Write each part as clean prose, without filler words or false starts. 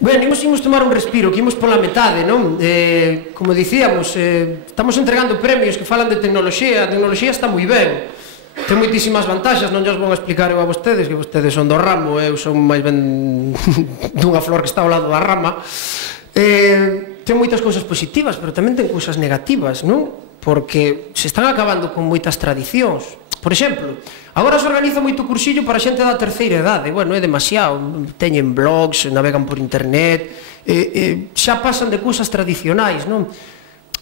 Ben, imos tomar un respiro, que imos pola metade, non? Como dicíamos, estamos entregando premios que falan de tecnoloxía. A tecnoloxía está moi ben, ten moitísimas vantaxes, non os vou explicar eu a vostedes, que vostedes son do ramo, eu son máis ben dunha flor que está ao lado da rama. Ten moitas cousas positivas, pero tamén ten cousas negativas, non? Porque se están acabando con moitas tradicións. Por exemplo, agora se organiza moito cursillo para xente da terceira idade. Bueno, é demasiado, teñen blogs, navegan por internet, xa pasan de cousas tradicionais, non?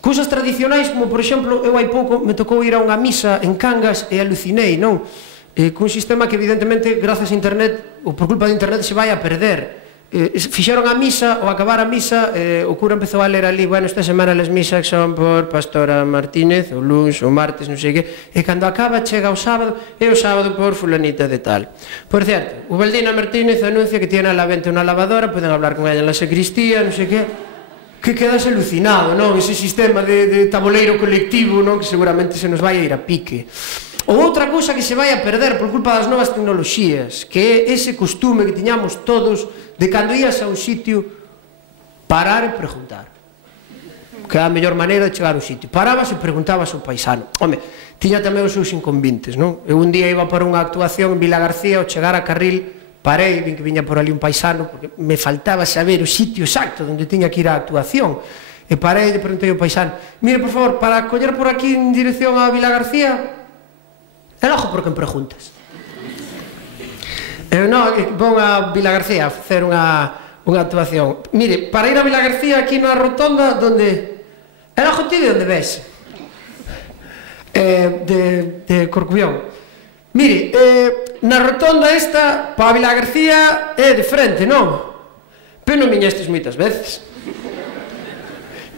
Cousas tradicionais como, por exemplo, eu hai pouco me tocou ir a unha misa en Cangas e alucinei, non? Cun sistema que evidentemente, grazas a internet, ou por culpa de internet, se vai a perder. Fixeron a misa, ao acabar a misa, o cura empezou a ler ali, bueno, esta semana as misas son por Pastora Martínez, o luns, o martes, non sei que, e cando acaba chega o sábado, e o sábado por fulanita de tal. Por certo, o Valdina Martínez anuncia que tiene a la venta unha lavadora, poden hablar con ella en la sacristía, non sei que quedas alucinado, non? Ese sistema de tabuleiro colectivo, non? Que seguramente se nos vai a ir a pique. Ou outra cousa que se vai a perder por culpa das novas tecnoloxías, que é ese costume que tiñamos todos de cando ías a un sitio parar e preguntar, que é a mellor maneira de chegar a un sitio. Parabas e preguntabas ao paisano. Home, tiña tamén os seus inconvenientes, non? Eu un día iba para unha actuación en Vila García, ao chegar a Carril parei, vin que viña por ali un paisano, porque me faltaba saber o sitio exacto onde tiña que ir á actuación, e parei e preguntei ao paisano: mire, por favor, para coller por aquí en dirección a Vila García? E logo por quen preguntas? Non, vou a Vila García a facer unha actuación. Mire, para ir a Vila García aquí na rotonda donde... E logo ti de onde ves? De Corcubión. Mire, na rotonda esta para a Vila García é de frente, non? Pero non viñestes moitas veces.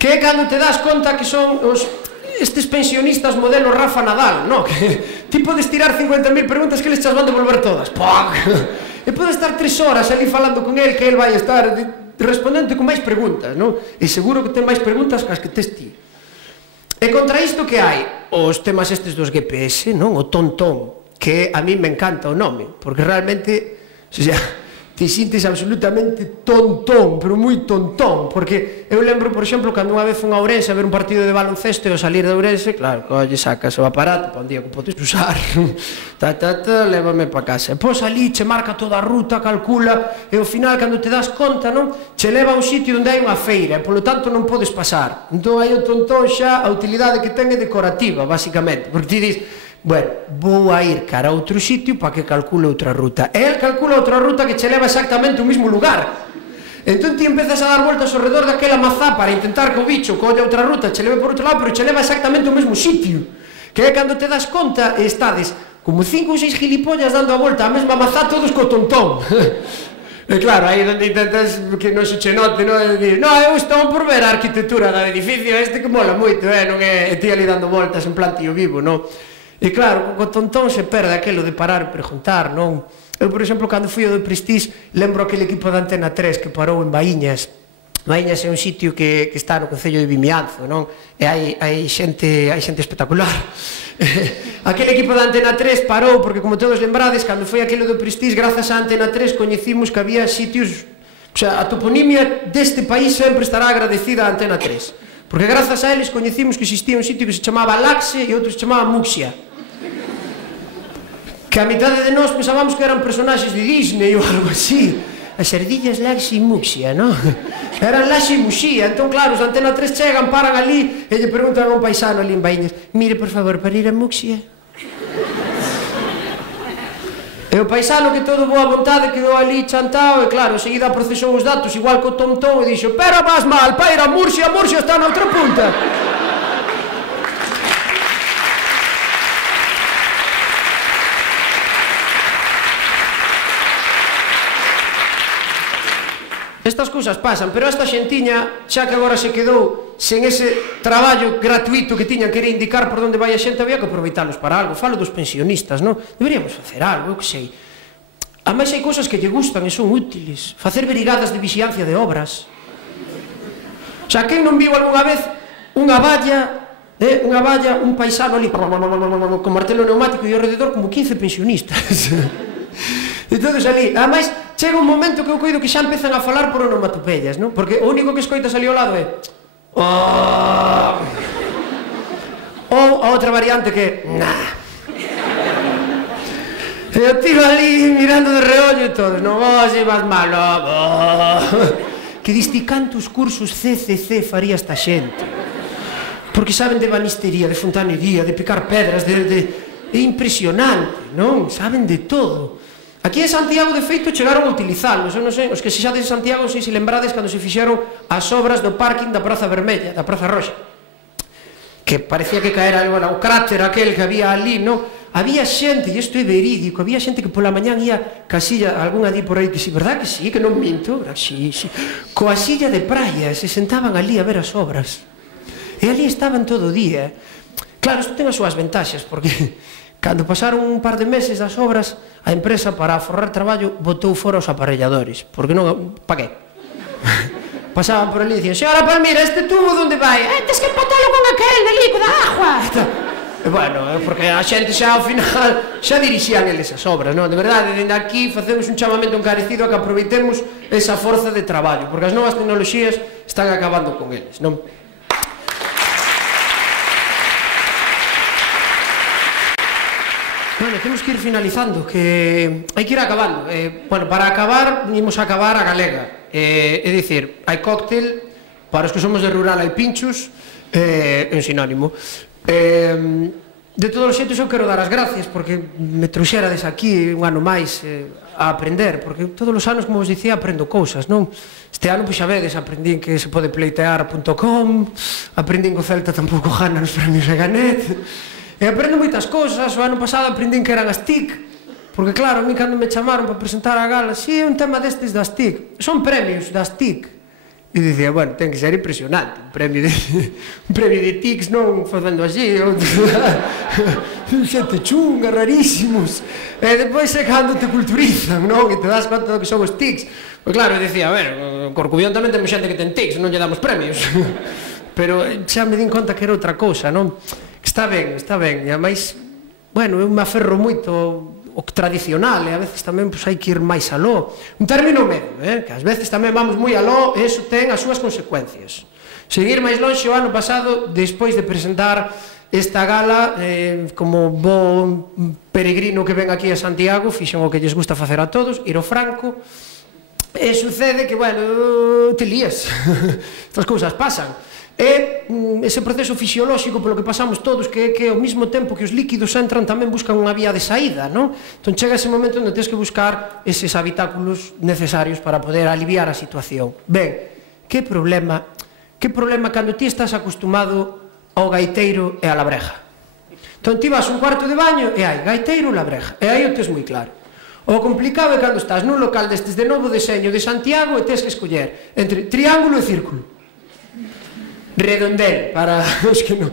Que é cando te das conta que son estes pensionistas modelo Rafa Nadal, non? Que ti podes tirar 50.000 preguntas que eles chas van devolver todas. ¡Poc! E podes estar 3 horas ali falando con el, que el vai estar respondente con máis preguntas, non? E seguro que ten máis preguntas que as que tes ti. E contra isto que hai? Os temas estes dos GPS, non? O tontón, que a mí me encanta o nome, porque realmente, o sea, te sintes absolutamente tontón, pero moi tontón, porque eu lembro, por exemplo, cando unha vez fun a Ourense a ver un partido de baloncesto e ao salir de Ourense, claro, colle, sacas o aparato para un día que podes usar, lévame para casa, e pos ali, che marca toda a ruta, calcula, e ao final, cando te das conta, non, che leva a un sitio onde hai unha feira, e polo tanto non podes pasar. Entón hai o tontón xa, a utilidade que ten é decorativa, basicamente, porque ti dis: bueno, vou a ir cara a outro sitio para que calcule outra ruta. E el calcula outra ruta que che leva exactamente ao mesmo lugar. Entón ti empezas a dar voltas ao redor daquela mazá para intentar que o bicho colle outra ruta, che leve por outro lado, pero che leva exactamente ao mesmo sitio. Que é cando te das conta e estades como 5 ou 6 gilipollas dando a volta á mesma mazá todos co tontón. E claro, aí onde intentas que non se che note, non é dicir: no, eu estou por ver a arquitectura do edificio este que mola moito, non é ti ali dando voltas en plan tío vivo, non? E claro, co tontón se perde aquelo de parar e preguntar, non? Eu, por exemplo, cando fui ao do Prestige, lembro aquele equipo da Antena 3 que parou en Baíñas. Baíñas é un sitio que está no concello de Vimianzo, non? E hai xente espectacular. Aquele equipo da Antena 3 parou porque, como todos lembrades, cando foi aquilo do Prestige, grazas á Antena 3 coñecimos que había sitios... O sea, a toponimia deste país sempre estará agradecida á Antena 3. Porque grazas a eles coñecimos que existía un sitio que se chamaba Laxe e outro se chamaba Muxia. Que a mitad de nós pensábamos que eran personaxes de Disney ou algo así. As ardillas Laxe e Muxia, non? Eran Laxe e Muxía. Entón, claro, os Antena 3 chegan, paran ali e lle preguntan a un paisano ali en Baíñas: mire, por favor, para ir a Muxia? E o paisano, que todo boa vontade, quedou ali chantao e, claro, seguida procesou os datos igual co tontón e dixo: pero vas mal, para ir a Murcia está na outra punta. Estas cousas pasan, pero esta xentiña, xa que agora se quedou sen ese traballo gratuito que tiñan que ir indicar por onde vai a xente, había que aproveitalos para algo. Falo dos pensionistas, non? Deberíamos facer algo, eu que sei. A máis hai cousas que lle gustan e son útiles. Facer brigadas de vixiancia de obras. Xa, quen non viu algunha vez unha valla, un paisano ali con martelo neumático e ao rededor como 15 pensionistas? Entonces ali, ademais, chega un momento que eu coido que xa empezan a falar por onomatopeyas, non? Porque o único que escoitas ali ao lado é ou a outra variante que e o tío ali mirando de reollo e todos, non, se vas malo, que diste cantos cursos CCC faría esta xente, porque saben de banistería, de fontanería, de picar pedras, é impresionante, non? Saben de todo. Aquí en Santiago, de feito, chegaron a utilizalos, eu non sei, os que se xa de Santiago, non sei se lembrades cando se fixeron as obras do parking da Praza Vermella, da Praza Roxa, que parecía que caera algo, o cráter aquel que había ali, non? Había xente, e isto é verídico, había xente que pola mañán ia ca silla, algún adí por aí que si, verdad que sí, que non minto, sí, coa silla de praia, se sentaban ali a ver as obras, e ali estaban todo o día. Claro, isto ten as súas ventaxas, porque cando pasaron un par de meses das obras, a empresa, para aforrar traballo, botou fora os aparelladores, porque non, pa que? Pasaban por ali e dicían, señora Palmira, este tubo onde vai? Tes que empatalo con aquel de lico da agua. E bueno, porque a xente xa ao final xa dirixían eles as obras, non? De verdade, dende aquí facemos un chamamento encarecido a que aproveitemos esa forza de traballo, porque as novas tecnoloxías están acabando con eles, non? Bueno, temos que ir finalizando, que hai que ir acabando. Bueno, para acabar, imos a acabar a galega. É dicir, hai cóctel, para os que somos de rural hai pinchos, en sinónimo. De todos os xeitos eu quero dar as gracias porque me trouxerades aquí un ano máis a aprender, porque todos os anos, como vos dicía, aprendo cousas, non? Este ano, pois xa vedes, aprendín que se pode pleitear.com, aprendín que o Celta tampouco gana nos premios Eganet, e aprendo moitas cousas. O ano pasado aprendín que eran as TIC, porque claro, a mí cando me chamaron para presentar a gala, si é un tema destes das TIC, son premios das TIC. E dicía, bueno, ten que ser impresionante, un premio de tics, non facendo así, xente chunga, rarísimos, e depois é cando te culturizan, non? E te das conta do que son os tics. Pois claro, eu dicía, a ver, Corcubión tamén temos xente que ten tics, non lle damos premios. Pero xa me din conta que era outra cousa, non? Está ben, e ademais, bueno, eu me aferro moito o tradicional, e a veces tamén hai que ir máis aló. Un término medio, que ás veces tamén vamos moi aló, e iso ten as súas consecuencias. Seguir máis lonxe, o ano pasado, despois de presentar esta gala, como bo peregrino que ven aquí a Santiago, fixen o que lles gusta facer a todos, ir ao Franco, e sucede que, bueno, te lías. Estas cousas pasan. É ese proceso fisiolóxico polo que pasamos todos, que ao mesmo tempo que os líquidos entran tamén buscan unha vía de saída, non? Entón chega ese momento onde tens que buscar eses habitáculos necesarios para poder aliviar a situación. Ben, que problema cando ti estás acostumado ao gaiteiro e a labreja. Entón ti vas un cuarto de baño e hai gaiteiro e labreja, e aí o tes moi claro. O complicado é cando estás nun local destes de novo deseño de Santiago e tes que escoller entre triángulo e círculo. Redondel, para os que non...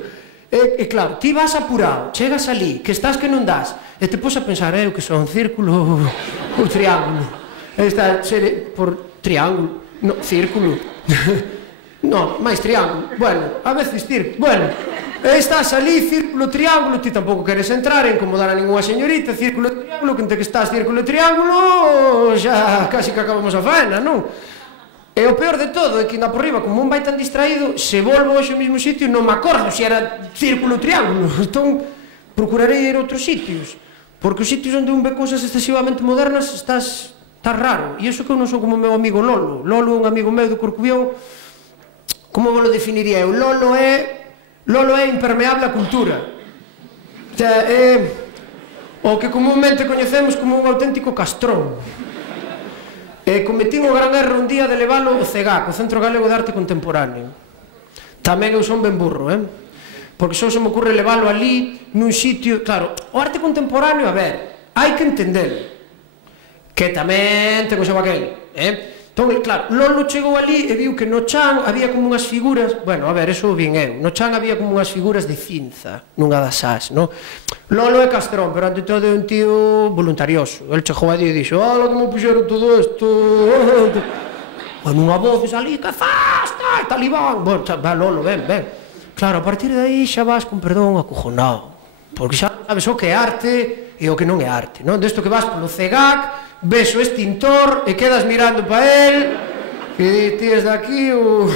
E claro, ti vas apurado, chegas ali, que estás que non das, e te pos a pensar, eu que son círculo ou triángulo. Está por triángulo, no, círculo. Non, máis triángulo. Bueno, a veces círculo. Bueno, estás ali, círculo, triángulo, ti tampouco queres entrar e incomodar a ninguna señorita, círculo, triángulo, que entre que estás círculo, triángulo, xa casi que acabamos a faena, non? E o peor de todo é que ainda por riba, como un vai tan distraído, se volvo hoxe ao mesmo sitio non me acordo se era círculo ou triángulo. Entón, procurarei ir a outros sitios, porque os sitios onde un ve cousas excesivamente modernas estás raro. E iso que eu non son como o meu amigo Lolo. Lolo é un amigo meu de Corcubión. Como vos lo definiría eu? Lolo é impermeable a cultura. O sea, é o que comúnmente coñecemos como un auténtico castrón. Cometín o gran erro un día de leválo ao CEGAC, o Centro Galego de Arte Contemporáneo. Tamén eu son ben burro, porque só se me ocurre leválo ali, nun sitio... Claro, o arte contemporáneo, a ver, hai que entender que tamén ten o seu aquel, Entón, claro, Lolo chegou ali e viu que no chan había como unhas figuras... Bueno, a ver, eso o vin eu. No chan había como unhas figuras de cinza, nunha das as, non? Lolo é castrón, pero ante todo é un tío voluntarioso. El chegou ali e dixo, "Ola, como puxeron todo isto?" Con unha voz ali, "Que faz, talibán?" Bueno, va, Lolo, ven. Claro, a partir de aí xa vas con perdón acojonado, porque xa sabes o que é arte e o que non é arte, non? Desto que vas polo CEGAC, ves o extintor e quedas mirando pa él, que ti es daqui ou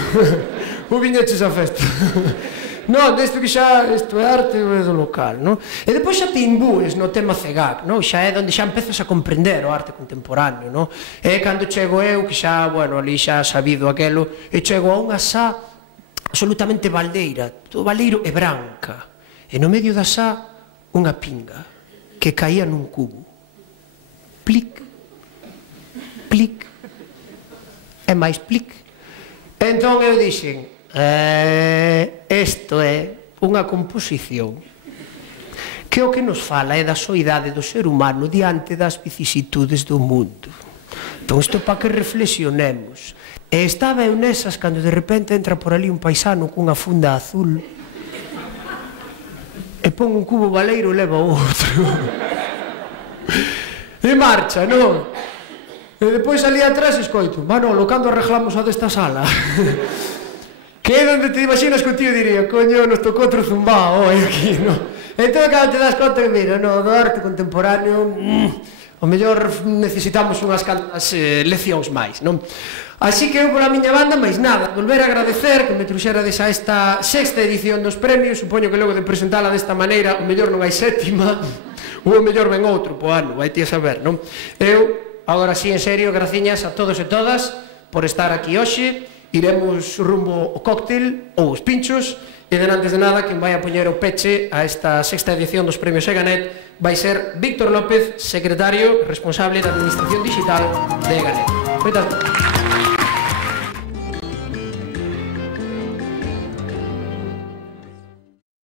viñeches a festa. Non, desto que xa isto é arte do local, non? E depois xa te imbues no tema CEGAC, non? Xa é onde xa empezas a comprender o arte contemporáneo, non? E cando chego eu, que xa, bueno, ali xa sabido aquelo, e chego a unha xa absolutamente baldeira, todo baldeiro e branca, e no medio da xa unha pinga que caía nun cubo. Plic, plic, e máis plic. Entón eu dixen, isto é unha composición que o que nos fala é da soidade do ser humano diante das vicisitudes do mundo. Entón isto para que reflexionemos. E estaba eu nesas cando de repente entra por ali un paisano cunha funda azul e pon un cubo baleiro e leva outro. E marcha, non? E depois ali atrás escoito, Manolo, cando arreglamos a desta sala? Que é onde te imaginas que o tío diría, coño, nos tocou outro zumbao hoy aquí, non? Entón, cando te das conta que, mira, no, do arte contemporáneo, o mellor necesitamos unhas cantas leccións máis, non? Así que eu, pola miña banda, máis nada, volver a agradecer que me truxerades a esta sexta edición dos premios, supoño que logo de presentala desta maneira, o mellor non hai sétima, ou o mellor ven outro po ano, vai ti a saber, non? Eu, agora sí, en serio, graciñas a todos e todas por estar aquí hoxe. Iremos rumbo ao cóctel ou os pinchos e antes de nada quen vai a poñer o peche a esta sexta edición dos premios Eganet vai ser Víctor López, secretario responsable da Administración Digital de Eganet. Moitas gracias.